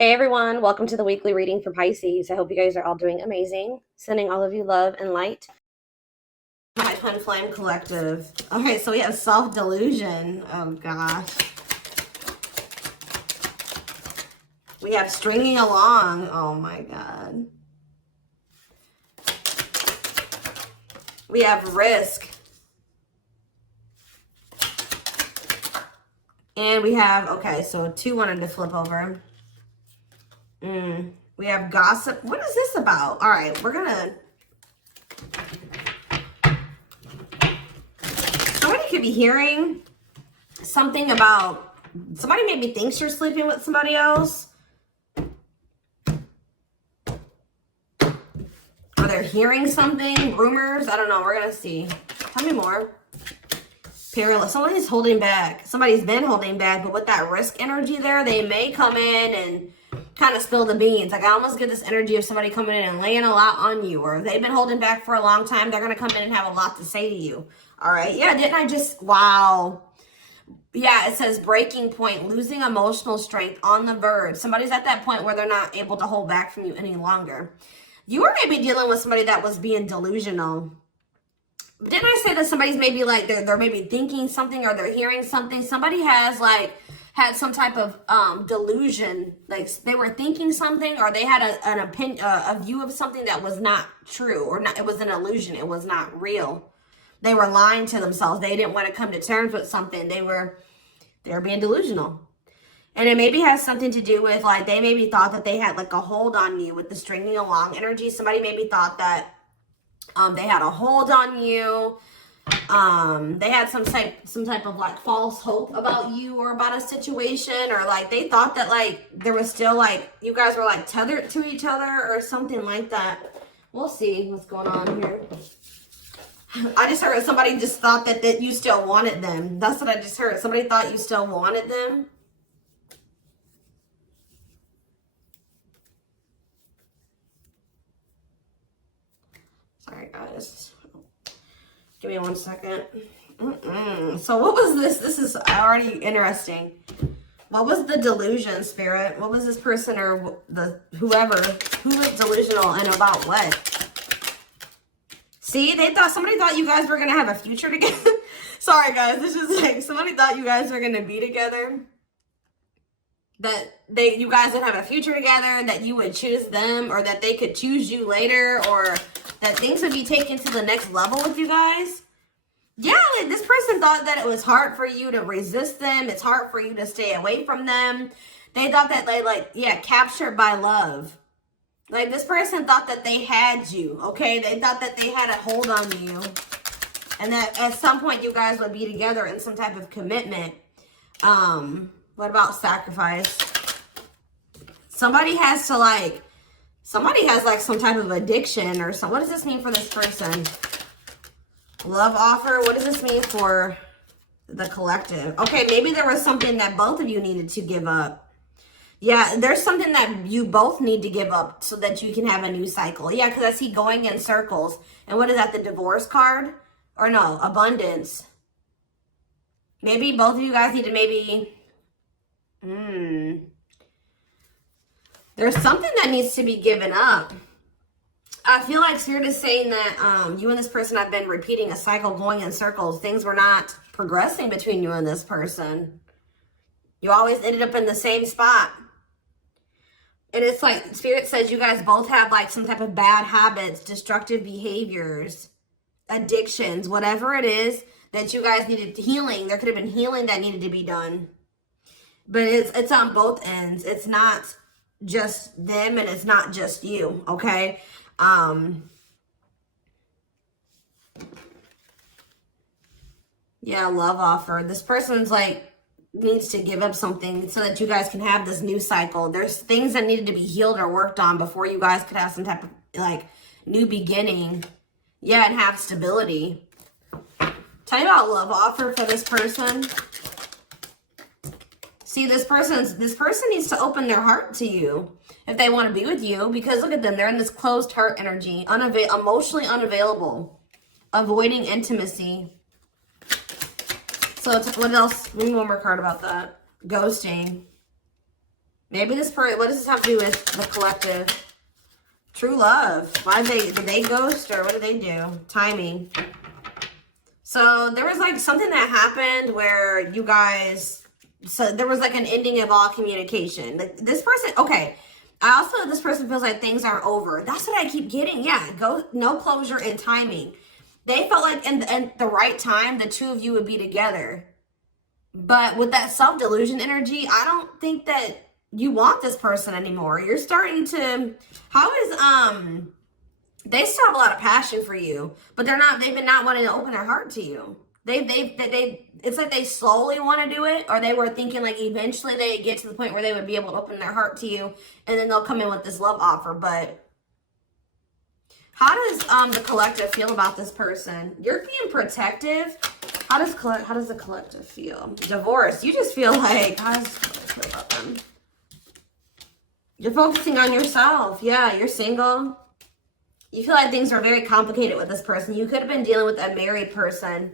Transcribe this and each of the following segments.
Hey everyone, welcome to the weekly reading for Pisces. I hope you guys are all doing amazing. Sending all of you love and light. My Twin Flame Collective. Okay, so we have self-delusion. Oh gosh. We have stringing along. Oh my god. We have risk. And we have, okay, so two wanted to flip over. We have gossip. What is this about? All right, we're gonna... Somebody could be hearing something about... Somebody maybe thinks you're sleeping with somebody else. Or they're hearing something, rumors. I don't know. We're going to see. Tell me more. Perilous. Somebody's holding back. Somebody's been holding back, but with that risk energy there, they may come in and kind of spill the beans. Like I almost get this energy of somebody coming in and laying a lot on you, or they've been holding back for a long time. They're going to come in and have a lot to say to you. All right. Yeah. Didn't I just, wow. Yeah. It says breaking point, losing emotional strength, on the verge. Somebody's at that point where they're not able to hold back from you any longer. You were maybe dealing with somebody that was being delusional. Didn't I say that somebody's maybe like they're maybe thinking something or they're hearing something? Somebody has like had some type of delusion, like they were thinking something or they had an opinion, a view of something that was not true, or not. It was an illusion. It was not real. They were lying to themselves. They didn't want to come to terms with something. They were being delusional. And it maybe has something to do with like they maybe thought that they had like a hold on you with the stringing along energy. Somebody maybe thought that they had a hold on you. They had some type of like false hope about you or about a situation, or like they thought that like there was still like you guys were like tethered to each other or something like that. We'll see what's going on here. I just heard somebody just thought that you still wanted them. That's what I just heard. Somebody thought you still wanted them. Sorry, guys. Give me 1 second. So what was this? This is already interesting. What was the delusion, Spirit? What was this person or the whoever who was delusional and about what? See, somebody thought you guys were gonna have a future together. Sorry, guys. This is like somebody thought you guys were gonna be together. That you guys would have a future together, that you would choose them, or that they could choose you later, or that things would be taken to the next level with you guys. Yeah, this person thought that it was hard for you to resist them. It's hard for you to stay away from them. They thought that they captured by love. Like this person thought that they had you, okay? They thought that they had a hold on you. And that at some point you guys would be together in some type of commitment. What about sacrifice? Somebody has like some type of addiction or something. What does this mean for this person? Love offer. What does this mean for the collective? Okay, maybe there was something that both of you needed to give up. Yeah, there's something that you both need to give up so that you can have a new cycle. Yeah, because I see going in circles. And what is that, the divorce card? Or no, abundance. Maybe both of you guys need to maybe... There's something that needs to be given up. I feel like Spirit is saying that you and this person have been repeating a cycle, going in circles. Things were not progressing between you and this person. You always ended up in the same spot. And it's like Spirit says you guys both have like some type of bad habits, destructive behaviors, addictions, whatever it is that you guys needed healing. There could have been healing that needed to be done. But it's on both ends. It's not just them and it's not just you, okay? Yeah, love offer. This person's like needs to give up something so that you guys can have this new cycle. There's things that needed to be healed or worked on before you guys could have some type of like new beginning. Yeah, and have stability. Tell me about love offer for this person. See, this person needs to open their heart to you if they want to be with you, because look at them. They're in this closed heart energy, emotionally unavailable, avoiding intimacy. So what else? Maybe one more card about that. Ghosting. Maybe this person, what does this have to do with the collective? True love. Why did they ghost or what did they do? Timing. So there was like something that happened where you guys, so there was like an ending of all communication. Like this person, okay. I also, this person feels like things aren't over. That's what I keep getting. Yeah, no closure and timing. They felt like in the right time, the two of you would be together. But with that self-delusion energy, I don't think that you want this person anymore. You're starting to, they still have a lot of passion for you, but they've been not wanting to open their heart to you. It's like they slowly want to do it, or they were thinking like eventually they'd get to the point where they would be able to open their heart to you, and then they'll come in with this love offer. But how does the collective feel about this person? You're being protective. How does the collective feel? Divorce. You just feel like, how does the collective feel about them? You're focusing on yourself. Yeah, you're single. You feel like things are very complicated with this person. You could have been dealing with a married person.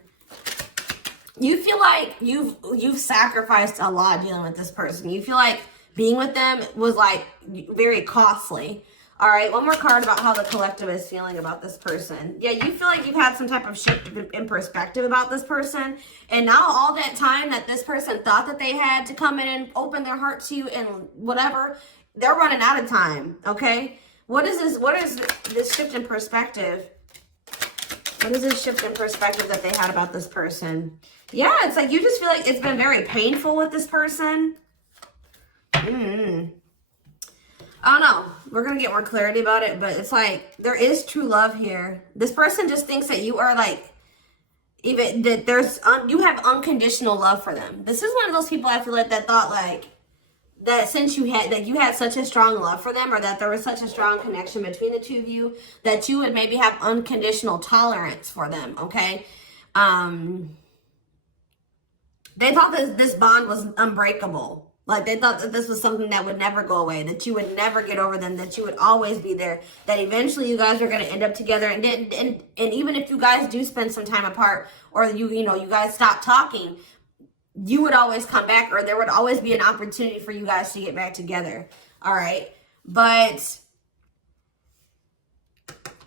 You feel like you've sacrificed a lot dealing with this person. You feel like being with them was like very costly. All right, one more card about how the collective is feeling about this person. Yeah, you feel like you've had some type of shift in perspective about this person. And now all that time that this person thought that they had to come in and open their heart to you and whatever, they're running out of time, okay? What is this shift in perspective? What is this shift in perspective that they had about this person? Yeah, it's like you just feel like it's been very painful with this person. I don't know. We're going to get more clarity about it, but it's like there is true love here. This person just thinks that you are like, even that you have unconditional love for them. This is one of those people I feel like that thought like, that since you had such a strong love for them, or that there was such a strong connection between the two of you, that you would maybe have unconditional tolerance for them, okay? They thought that this bond was unbreakable. Like they thought that this was something that would never go away, that you would never get over them, that you would always be there, that eventually you guys are going to end up together. And even if you guys do spend some time apart, or you guys stop talking, you would always come back, or there would always be an opportunity for you guys to get back together. All right. But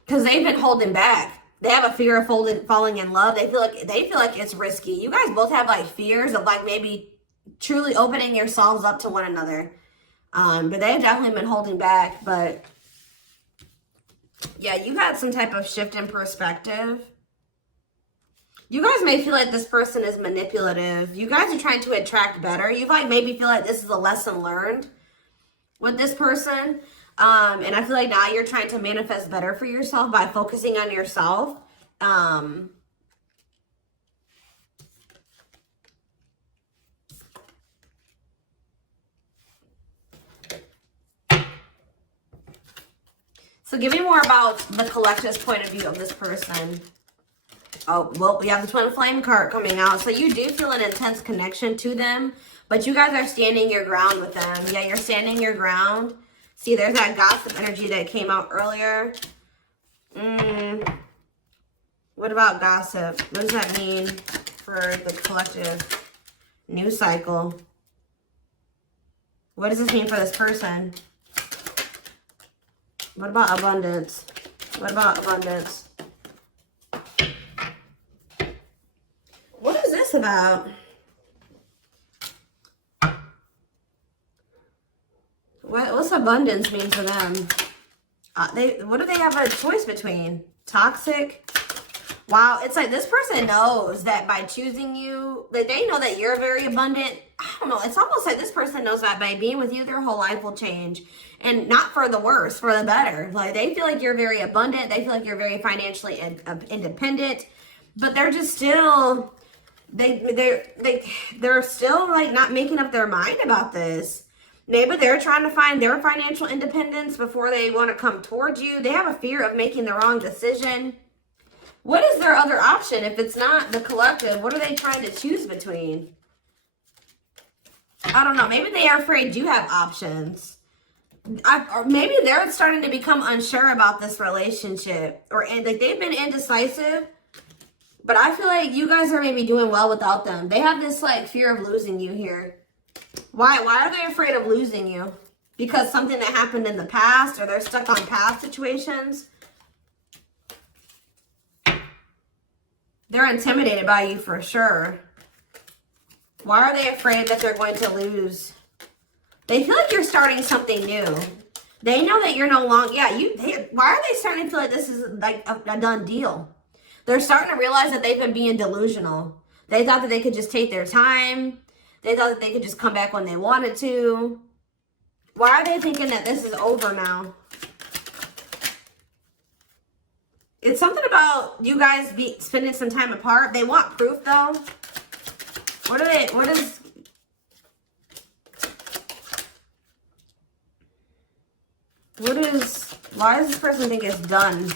because they've been holding back. They have a fear of falling in love. They feel like it's risky. You guys both have like fears of like maybe truly opening yourselves up to one another. But they've definitely been holding back. But yeah, you've had some type of shift in perspective. You guys may feel like this person is manipulative. You guys are trying to attract better. You like maybe feel like this is a lesson learned with this person. And I feel like now you're trying to manifest better for yourself by focusing on yourself. So give me more about the collective's point of view of this person. Oh, well, we have the Twin Flame card coming out. So you do feel an intense connection to them, but you guys are standing your ground with them. Yeah, you're standing your ground. See, there's that gossip energy that came out earlier. What about gossip? What does that mean for the collective? News cycle. What does this mean for this person? What about abundance? What about abundance? What is this about? What's abundance mean for them? What do they have a choice between? Toxic? Wow, it's like this person knows that by choosing you, that they know that you're very abundant. I don't know. It's almost like this person knows that by being with you, their whole life will change. And not for the worse, for the better. Like they feel like you're very abundant. They feel like you're very financially independent. But they're just still, they're still like not making up their mind about this. Maybe they're trying to find their financial independence before they want to come towards you. They have a fear of making the wrong decision. What is their other option if it's not the collective? What are they trying to choose between? I don't know. Maybe they are afraid you have options. Or maybe they're starting to become unsure about this relationship. Or like they've been indecisive. But I feel like you guys are maybe doing well without them. They have this like fear of losing you here. Why are they afraid of losing you? Because something that happened in the past, or they're stuck on past situations? They're intimidated by you for sure. Why are they afraid that they're going to lose? They feel like you're starting something new. They know that you're no longer, why are they starting to feel like this is like a done deal? They're starting to realize that they've been being delusional. They thought that they could just take their time. They thought that they could just come back when they wanted to. Why are they thinking that this is over now? It's something about you guys spending some time apart. They want proof though. Why does this person think it's done?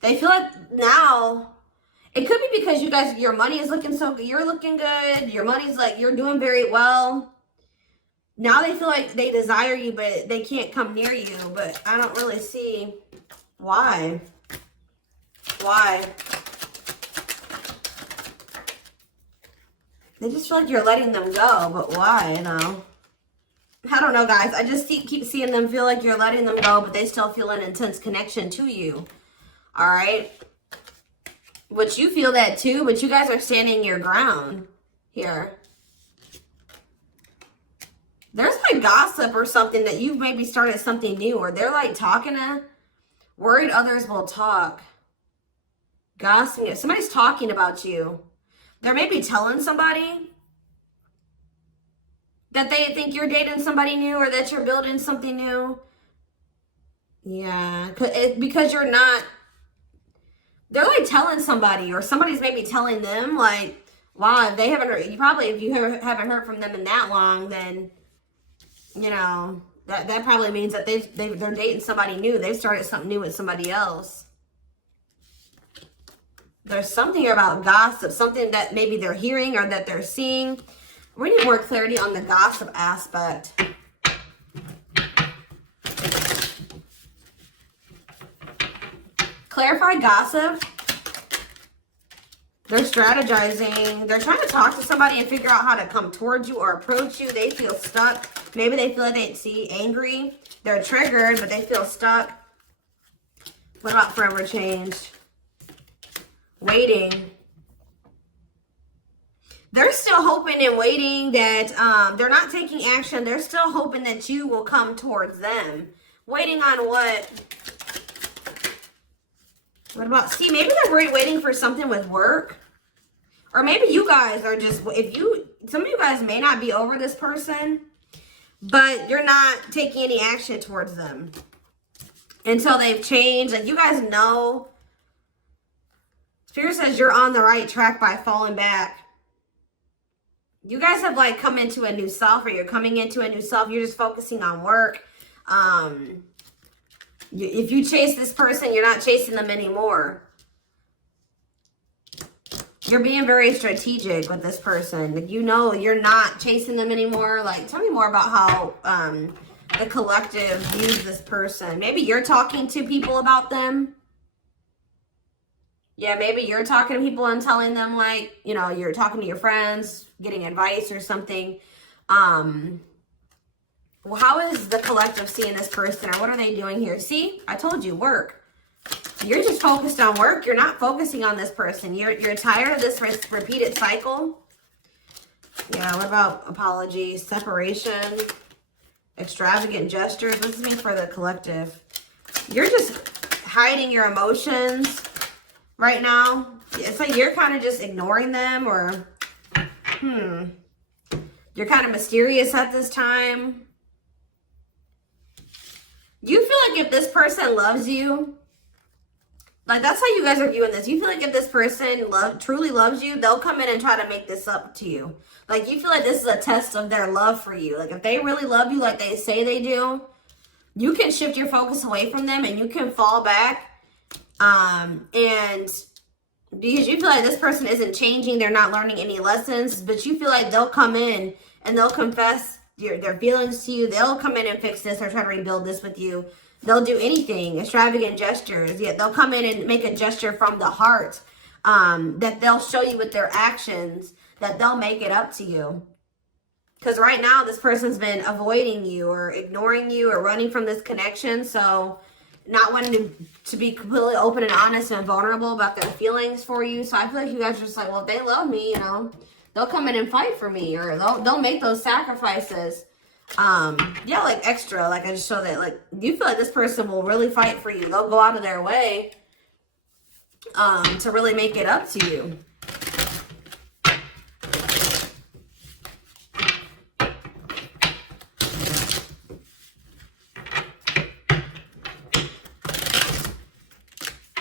They feel like now, it could be because you guys, your money is looking so good. You're looking good. Your money's like, you're doing very well. Now they feel like they desire you, but they can't come near you. But I don't really see why. Why? They just feel like you're letting them go, but why? No. I don't know, guys. I just keep seeing them feel like you're letting them go, but they still feel an intense connection to you. All right? Which you feel that too, but you guys are standing your ground here. There's like gossip or something that you've maybe started something new, or they're like talking to, worried others will talk. Gossiping. If somebody's talking about you, they're maybe telling somebody that they think you're dating somebody new or that you're building something new. Yeah, because you're not, they're like telling somebody, or somebody's maybe telling them like, wow, if they haven't heard, if you haven't heard from them in that long, then, you know, that probably means that they're dating somebody new. They've started something new with somebody else. There's something here about gossip, something that maybe they're hearing or that they're seeing. We need more clarity on the gossip aspect. Clarify gossip. They're strategizing. They're trying to talk to somebody and figure out how to come towards you or approach you. They feel stuck. Maybe they feel like they angry. They're triggered, but they feel stuck. What about forever changed? Waiting. They're still hoping and waiting that they're not taking action. They're still hoping that you will come towards them. Waiting on what? What about, see, maybe they're waiting for something with work. Or maybe you guys are just, some of you guys may not be over this person, but you're not taking any action towards them until they've changed. And you guys know, Spirit says you're on the right track by falling back. You guys have like come into a new self, or you're coming into a new self. You're just focusing on work. If you chase this person, you're not chasing them anymore. You're being very strategic with this person. You know you're not chasing them anymore. Like, tell me more about how the collective views this person. Maybe you're talking to people about them. Yeah, maybe you're talking to people and telling them, like, you know, you're talking to your friends, getting advice or something. Well, how is the collective seeing this person, or what are they doing here? See, I told you, work. You're just focused on work. You're not focusing on this person. You're tired of this repeated cycle. Yeah, what about apologies, separation, extravagant gestures? What does this mean for the collective? You're just hiding your emotions right now. It's like you're kind of just ignoring them, or you're kind of mysterious at this time. You feel like if this person loves you, like that's how you guys are viewing this. You feel like if this person truly loves you, they'll come in and try to make this up to you. Like you feel like this is a test of their love for you. Like if they really love you like they say they do, you can shift your focus away from them and you can fall back. And because you feel like this person isn't changing, they're not learning any lessons, but you feel like they'll come in and they'll confess their feelings to you. They'll come in and fix this or try to rebuild this with you. They'll do anything, extravagant gestures. Yeah, they'll come in and make a gesture from the heart that they'll show you with their actions, that they'll make it up to you. Because right now, this person's been avoiding you or ignoring you or running from this connection. So not wanting to be completely open and honest and vulnerable about their feelings for you. So I feel like you guys are just like, well, if they love me, you know, they'll come in and fight for me, or they'll make those sacrifices. Yeah, like extra. Like I just show that, like, you feel like this person will really fight for you. They'll go out of their way to really make it up to you.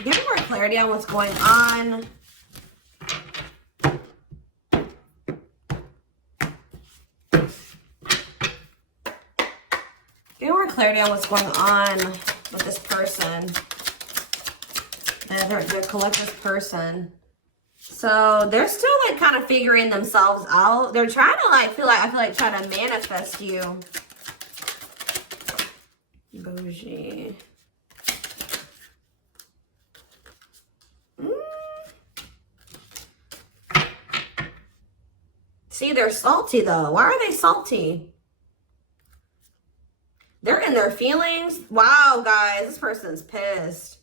Give me more clarity on what's going on. Give me more clarity on what's going on with this person. Their collective person. So they're still like kind of figuring themselves out. They're trying to like I feel like trying to manifest you. Bougie. See, they're salty though. Why are they salty? They're in their feelings. Wow, guys, this person's pissed.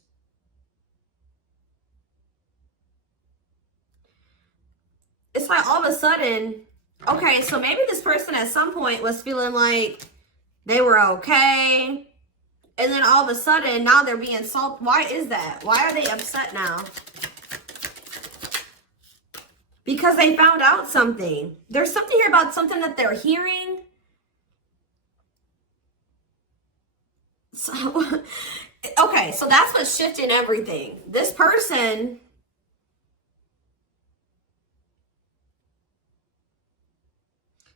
It's like all of a sudden, okay, so maybe this person at some point was feeling like they were okay. And then all of a sudden, now they're being salty. Why is that? Why are they upset now? Because they found out something. There's something here about something that they're hearing. So, okay, so that's what's shifting everything. This person...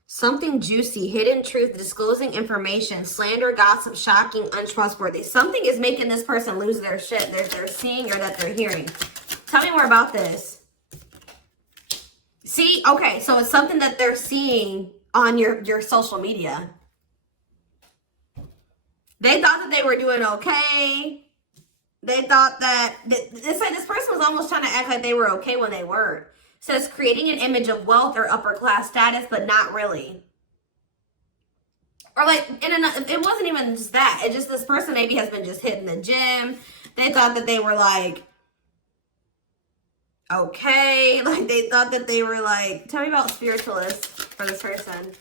Something juicy, hidden truth, disclosing information, slander, gossip, shocking, untrustworthy. Something is making this person lose their shit that they're seeing or that they're hearing. Tell me more about this. See, okay, so it's something that they're seeing on your social media. They thought that they were doing okay. They thought that, it's like this person was almost trying to act like they were okay when they weren't. Says creating an image of wealth or upper class status, but not really. Or like, it wasn't even just that. It just, this person maybe has been just hitting the gym. They thought that they were like, okay. Like they thought that they were like, tell me about spiritualists for this person.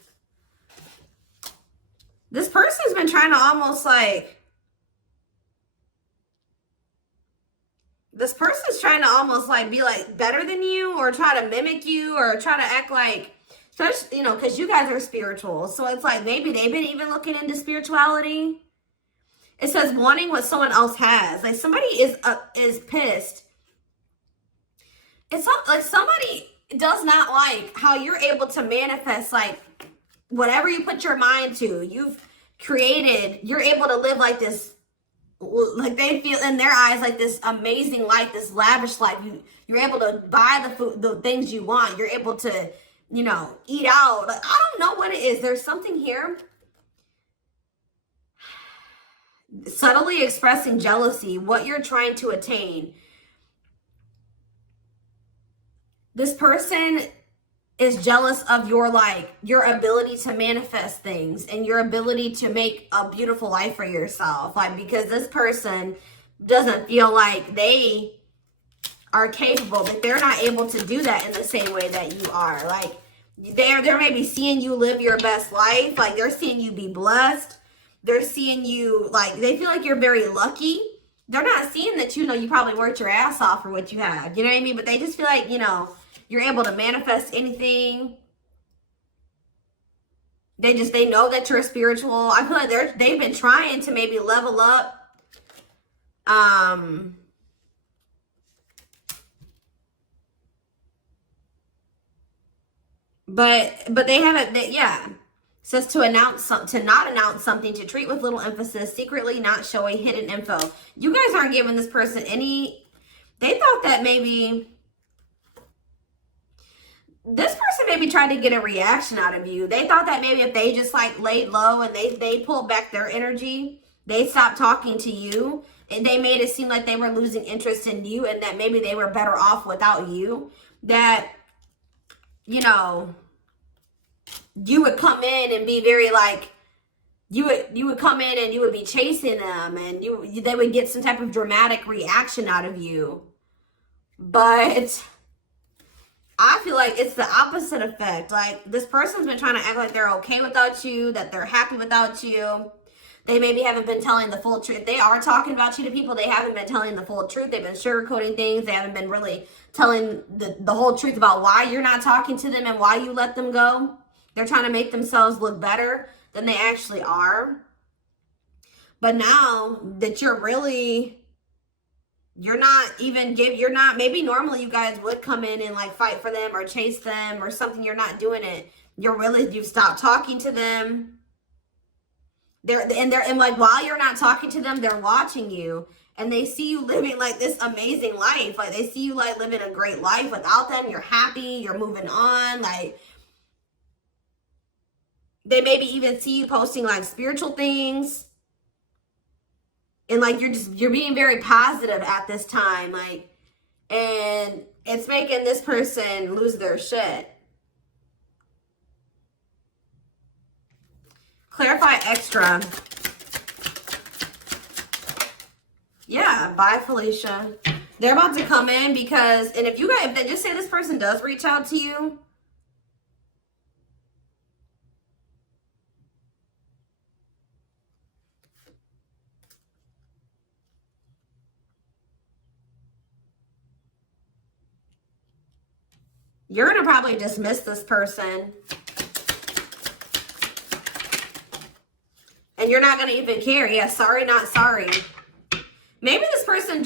This person's been trying to almost like, this person's trying to almost like be like better than you, or try to mimic you, or try to act like, you know, because you guys are spiritual. So it's like maybe they've been even looking into spirituality. It says wanting what someone else has. Like somebody is pissed. It's not like somebody does not like how you're able to manifest like whatever you put your mind to. You've created, you're able to live like this. Like they feel in their eyes like this amazing life, this lavish life. You're able to buy the food, the things you want. You're able to, you know, eat out. Like, I don't know what it is. There's something here. Subtly expressing jealousy, what you're trying to attain. This person is jealous of your your ability to manifest things and your ability to make a beautiful life for yourself. Like, because this person doesn't feel like they are capable, that they're not able to do that in the same way that you are. Like they're maybe seeing you live your best life. Like they're seeing you be blessed. They're seeing you, like, they feel like you're very lucky. They're not seeing that, you know, you probably worked your ass off for what you have. You know what I mean? But they just feel like, you know, you're able to manifest anything. They know that you're spiritual. I feel like they've been trying to maybe level up. But they haven't, yeah. It says to not announce something, to treat with little emphasis, secretly not showing hidden info. You guys aren't giving this person any, they thought that maybe this person maybe tried to get a reaction out of you. They thought that maybe if they just like laid low and they pulled back their energy, they stopped talking to you, and they made it seem like they were losing interest in you, and that maybe they were better off without you. That, you know, you would come in and be very like, you would come in and you would be chasing them, and they would get some type of dramatic reaction out of you. But I feel like it's the opposite effect. Like, this person's been trying to act like they're okay without you, that they're happy without you. They maybe haven't been telling the full truth. They are talking about you to people. They haven't been telling the full truth. They've been sugarcoating things. They haven't been really telling the whole truth about why you're not talking to them and why you let them go. They're trying to make themselves look better than they actually are. But now that maybe normally you guys would come in and like fight for them or chase them or something. You're not doing it. You've stopped talking to them. And like, while you're not talking to them, they're watching you, and they see you living like this amazing life. Like, they see you like living a great life without them. You're happy, you're moving on. Like, they maybe even see you posting like spiritual things. And like, you're being very positive at this time. Like, and it's making this person lose their shit. Clarify extra. Yeah, bye, Felicia. They're about to come in because, and if they just say this person does reach out to you, you're going to probably dismiss this person. And you're not going to even care. Yeah, sorry, not sorry. Maybe this person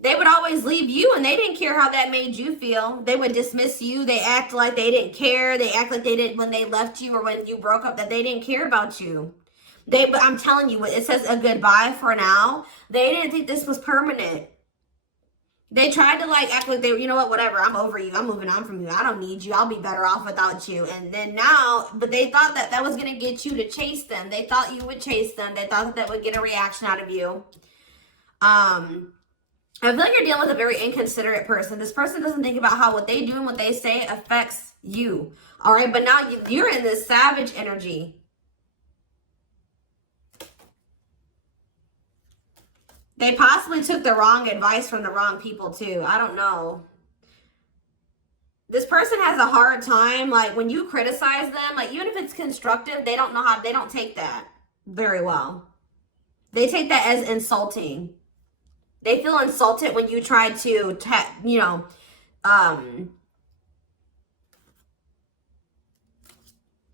they would always leave you and they didn't care how that made you feel. They would dismiss you. They act like they didn't care. They act like they didn't when they left you or when you broke up, that they didn't care about you. But I'm telling you, it says a goodbye for now. They didn't think this was permanent. They tried to like act like you know what, whatever, I'm over you. I'm moving on from you. I don't need you. I'll be better off without you. And then now, but they thought that was going to get you to chase them. They thought you would chase them. They thought that would get a reaction out of you. I feel like you're dealing with a very inconsiderate person. This person doesn't think about how what they do and what they say affects you. All right, but now you're in this savage energy. They possibly took the wrong advice from the wrong people too. I don't know. This person has a hard time, like when you criticize them, like even if it's constructive, they don't take that very well. They take that as insulting. They feel insulted when you try to,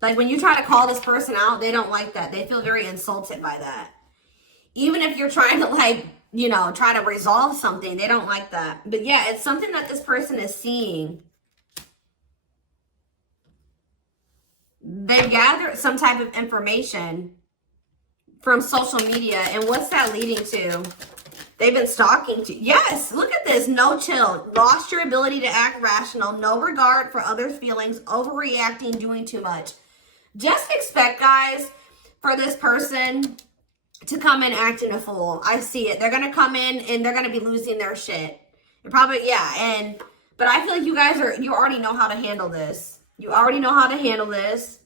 like when you try to call this person out, they don't like that. They feel very insulted by that. Even if you're trying to like, try to resolve something, they don't like that. But yeah, it's something that this person is seeing. They gathered some type of information from social media. And what's that leading to? They've been stalking you. Yes, look at this. No chill. Lost your ability to act rational. No regard for others' feelings. Overreacting, doing too much. Just expect, guys, for this person to come in acting a fool. I see it. They're going to come in and they're going to be losing their shit. Probably, yeah. But I feel like you already know how to handle this. You already know how to handle this.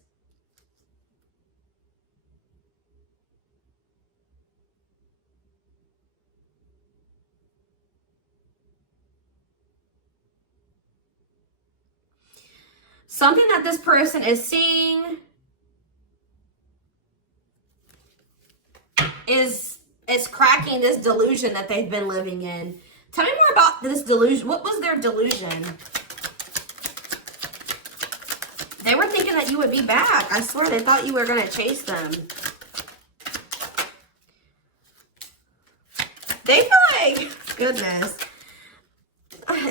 Something that this person is seeing is cracking this delusion that they've been living in. Tell me more about this delusion. What was their delusion? They were thinking that you would be back. I swear, they thought you were going to chase them. They feel like, goodness.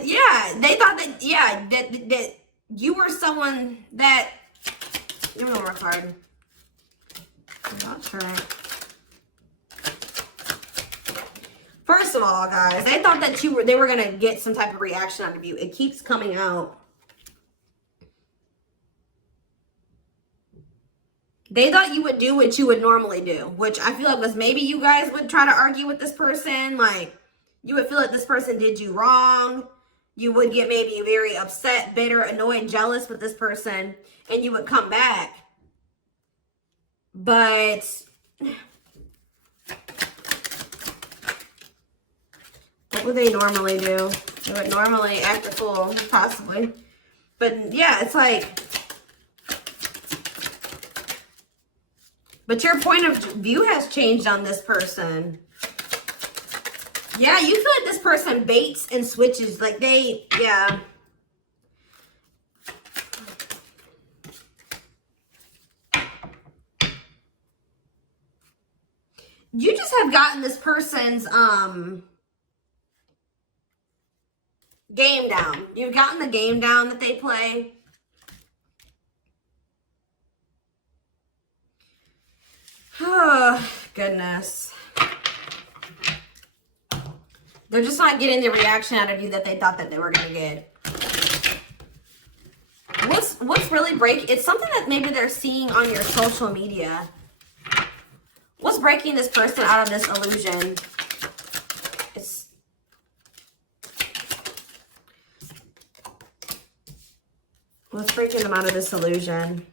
Yeah, they thought that, yeah, that you were someone that, give me one more card. I'll try. First of all, guys, they thought that they were going to get some type of reaction out of you. It keeps coming out. They thought you would do what you would normally do, which I feel like was maybe you guys would try to argue with this person. Like, you would feel like this person did you wrong. You would get maybe very upset, bitter, annoyed, jealous with this person, and you would come back. But what would they normally do? They would normally act a fool, possibly. But yeah, it's like, but your point of view has changed on this person. Yeah, you feel like this person baits and switches. Like yeah. You just have gotten this person's game down. You've gotten the game down that they play. Oh, goodness. They're just not getting the reaction out of you that they thought that they were going to get. What's really breaking? It's something that maybe they're seeing on your social media. What's breaking this person out of this illusion? What's breaking them out of this illusion?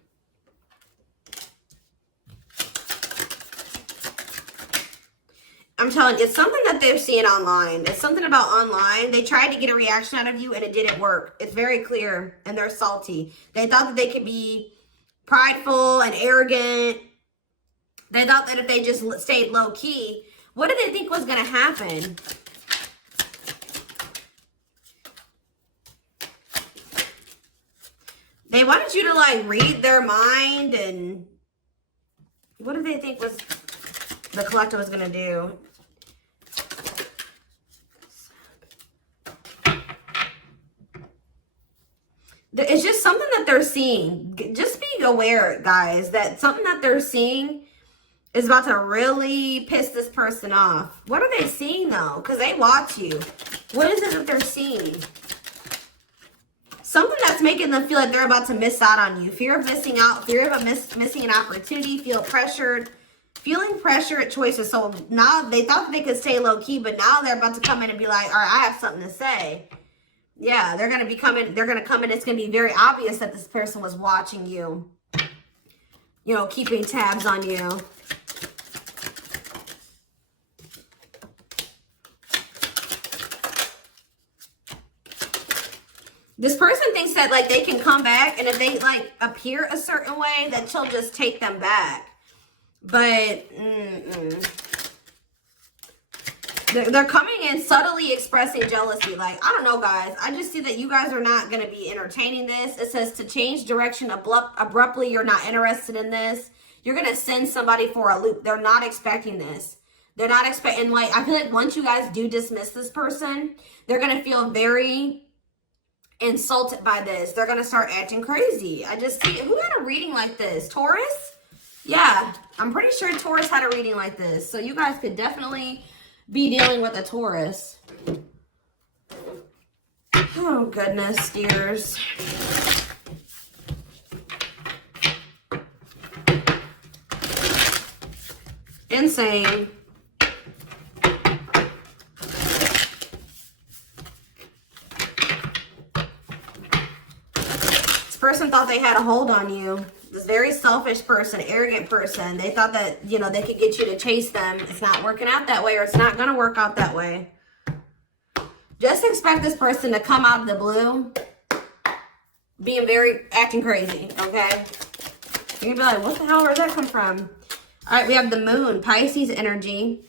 I'm telling you, it's something that they're seeing online. It's something about online. They tried to get a reaction out of you and it didn't work. It's very clear, and they're salty. They thought that they could be prideful and arrogant. They thought that if they just stayed low key, what did they think was going to happen? They wanted you to like read their mind, and what did they think was the collective was going to do? It's just something that they're seeing. Just be aware, guys, that something that they're seeing is about to really piss this person off. What are they seeing, though? Because they watch you. What is it that they're seeing? Something that's making them feel like they're about to miss out on you. Fear of missing out. Fear of missing an opportunity. Feel pressured. Feeling pressure at choices. So now they thought they could stay low key, but now they're about to come in and be like, all right, I have something to say. Yeah, they're going to be coming. They're going to come in. It's going to be very obvious that this person was watching you. You know, keeping tabs on you. This person thinks that, like, they can come back, and if they, like, appear a certain way, that she'll just take them back. But, They're coming in subtly expressing jealousy. Like, I don't know, guys. I just see that you guys are not going to be entertaining this. It says to change direction abruptly. You're not interested in this. You're going to send somebody for a loop. They're not expecting this. They're not expecting, like, I feel like once you guys do dismiss this person, they're going to feel very insulted by this. They're going to start acting crazy. I just see, who had a reading like this? Taurus? Yeah, I'm pretty sure Taurus had a reading like this. So you guys could definitely be dealing with a Taurus. Oh, goodness, dears. Insane. This person thought they had a hold on you. This very selfish person, arrogant person. They thought that, you know, they could get you to chase them. It's not working out that way, or it's not going to work out that way. Just expect this person to come out of the blue being acting crazy, okay? You're going to be like, what the hell, where'd that come from? All right, we have the moon, Pisces energy.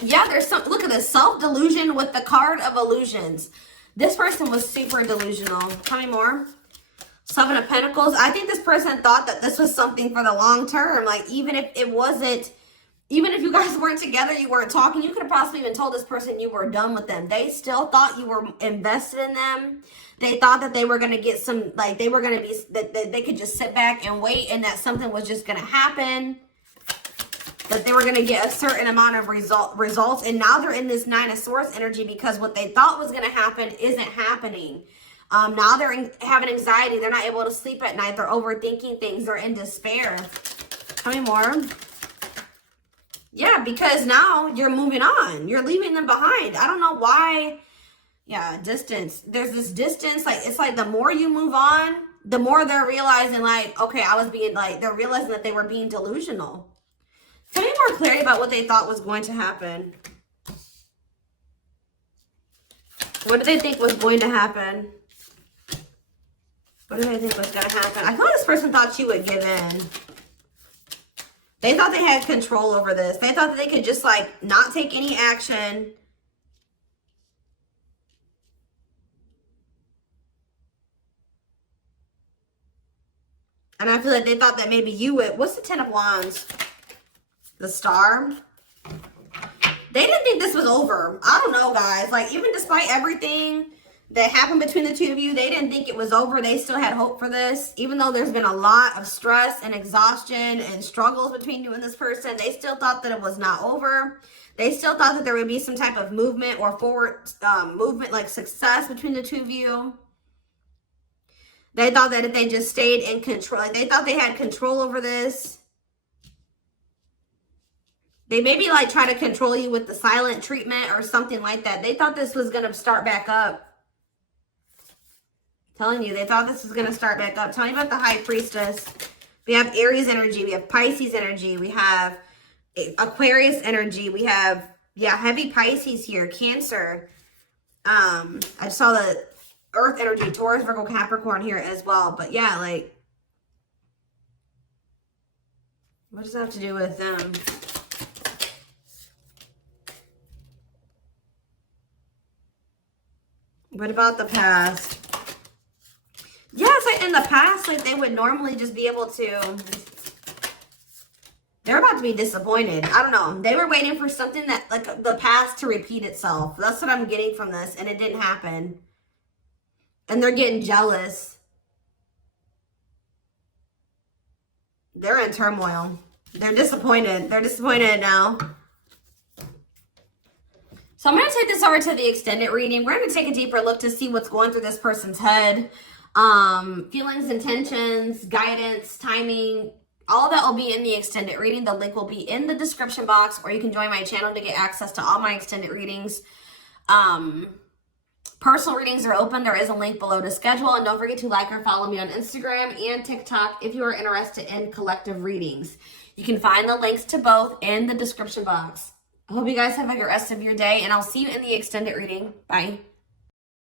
Yeah, there's some, look at this, self-delusion with the card of illusions. This person was super delusional. Tell me more. Seven of Pentacles. I think this person thought that this was something for the long term. Like, even if it wasn't, even if you guys weren't together, you weren't talking, you could have possibly even told this person you were done with them. They still thought you were invested in them. They thought that they were going to get some, like, they were going to be, that they could just sit back and wait, and that something was just going to happen. That they were going to get a certain amount of results. And now they're in this Nine of Swords energy because what they thought was going to happen isn't happening. Now they're having anxiety. They're not able to sleep at night. They're overthinking things. They're in despair. Tell me more. Yeah, because now you're moving on. You're leaving them behind. I don't know why Yeah, distance. There's this distance, like, it's like the more you move on, the more they're realizing, like, okay, I was being, like, they're realizing that they were being delusional. Tell me more clarity about what they thought was going to happen. What did they think was going to happen? What did they think was going to happen? I thought this person thought she would give in. They thought they had control over this. They thought that they could just, like, not take any action. And I feel like they thought that maybe you would. What's the Ten of Wands? The Star. They didn't think this was over. I don't know, guys. Like, even despite everything that happened between the two of you, they didn't think it was over. They still had hope for this. Even though there's been a lot of stress and exhaustion and struggles between you and this person, they still thought that it was not over. They still thought that there would be some type of movement or forward movement, like success between the two of you. They thought that if they just stayed in control, like they thought they had control over this. They maybe like try to control you with the silent treatment or something like that. They thought this was going to start back up. Telling you, they thought this was going to start back up. Tell me about the High Priestess. We have Aries energy. We have Pisces energy. We have Aquarius energy. We have, yeah, heavy Pisces here. Cancer. I saw the Earth energy, Taurus, Virgo, Capricorn here as well. But yeah, like, what does that have to do with them? What about the past? Yeah, it's like in the past, like they would normally just be able to, they're about to be disappointed. I don't know. They were waiting for something that, like the past to repeat itself. That's what I'm getting from this. And it didn't happen. And they're getting jealous. They're in turmoil. They're disappointed. They're disappointed now. So I'm going to take this over to the extended reading. We're going to take a deeper look to see what's going through this person's head. Feelings, intentions, guidance, timing, all that will be in the extended reading. The link will be in the description box, or you can join my channel to get access to all my extended readings. Personal readings are open. There is a link below to schedule. And don't forget to like or follow me on Instagram and TikTok if you are interested in collective readings. You can find the links to both in the description box. I hope you guys have a good rest of your day, and I'll see you in the extended reading. Bye.